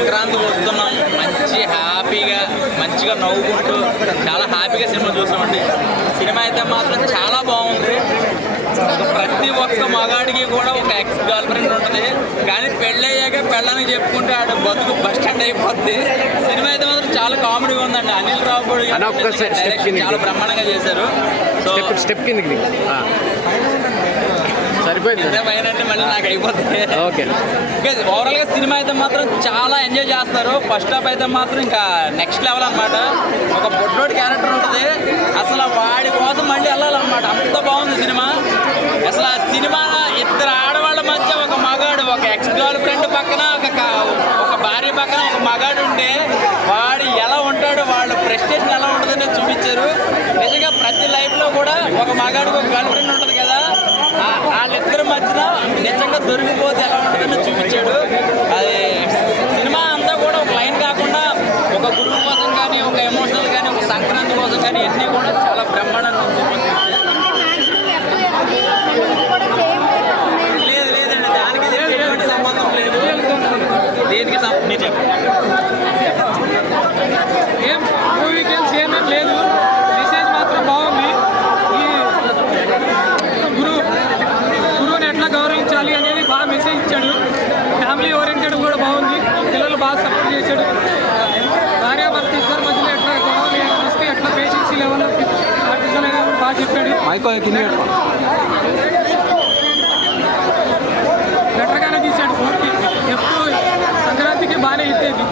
సంక్రాంతికి వస్తున్నాం, మంచి హ్యాపీగా మంచిగా నవ్వుకుంటూ చాలా హ్యాపీగా సినిమా చూసామండి. సినిమా అయితే మాత్రం చాలా బాగుంది. ప్రతి ఒక్క మగాడికి కూడా ఒక ఎక్స్ గర్ల్ ఫ్రెండ్ ఉంటుంది, కానీ పెళ్ళయ్యాక పెళ్ళని చెప్పుకుంటే ఆడ బతుకు బస్ స్టాండ్ అయిపోద్ది. సినిమా అయితే మాత్రం చాలా కామెడీగా ఉందండి. అనిల్ రావుపూడి డైరెక్షన్ చాలా బ్రహ్మాండంగా చేశారు. సో స్టెప్ కిందకి సరిపోయింది మళ్ళీ నాకు అయిపోతుంది. ఓకే, ఓవరాల్గా సినిమా అయితే మాత్రం చాలా ఎంజాయ్ చేస్తారు. ఫస్ట్ హాఫ్ అయితే మాత్రం ఇంకా నెక్స్ట్ లెవెల్ అనమాట. ఒక బొడ్డోడి క్యారెక్టర్ ఉంటుంది, అసలు వాడి కోసం మళ్ళీ వెళ్ళాలన్నమాట. అంత బాగుంది సినిమా. అసలు ఆ సినిమా ఇద్దరు ఆడవాళ్ళ మధ్య ఒక మగాడు, ఒక ఎక్స్ గర్ల్ ఫ్రెండ్ పక్కన ఒక భార్య పక్కన ఒక మగాడు ఉంటే వాడు ఎలా ఉంటాడు, వాళ్ళ ప్రెస్టేషన్ ఎలా ఉంటుందని చూపించారు. నిజంగా ప్రతి లైఫ్లో కూడా ఒక మగాడికి ఒక గర్ల్ ఫ్రెండ్ ఉంటుంది కదా, వాళ్ళిద్దరి మధ్యన నిజంగా దొరికిపోతే ఎలా ఉంటుందని చూపించాడు. అది సినిమా అంతా కూడా ఒక లైన్ కాకుండా ఒక గురువు కోసం కానీ, ఒక ఎమోషనల్ కానీ, ఒక సంక్రాంతి కోసం కానీ అన్నీ కూడా చాలా బ్రహ్మాండంగా ఉంది. లేదండి, దానికి ఎటువంటి సంబంధం లేదు. దేనికి మీరు చెప్పండి. ఏం మూవీకి సేమ్ ఏం లేదు, మెసేజ్ మాత్రం బాగుంది. ఈ గురువుని ఎట్లా గౌరవించాలి అనేది బాగా మెసేజ్ ఇచ్చాడు. ఫ్యామిలీ ఓరియంటెడ్ కూడా బాగుంది. పిల్లలు బాగా సపోర్ట్ చేశాడు. భార్యాభర్త ఇద్దరి మధ్యలో ఎట్లా గొడవలు వస్తే ఎట్లా పేషెన్సీ లెవెల్ పాటించాలి అనేది బాగా చెప్పాడు. బెటర్గానే తీశాడు. ఎప్పుడు సంక్రాంతికి బాగానే ఇచ్చేది.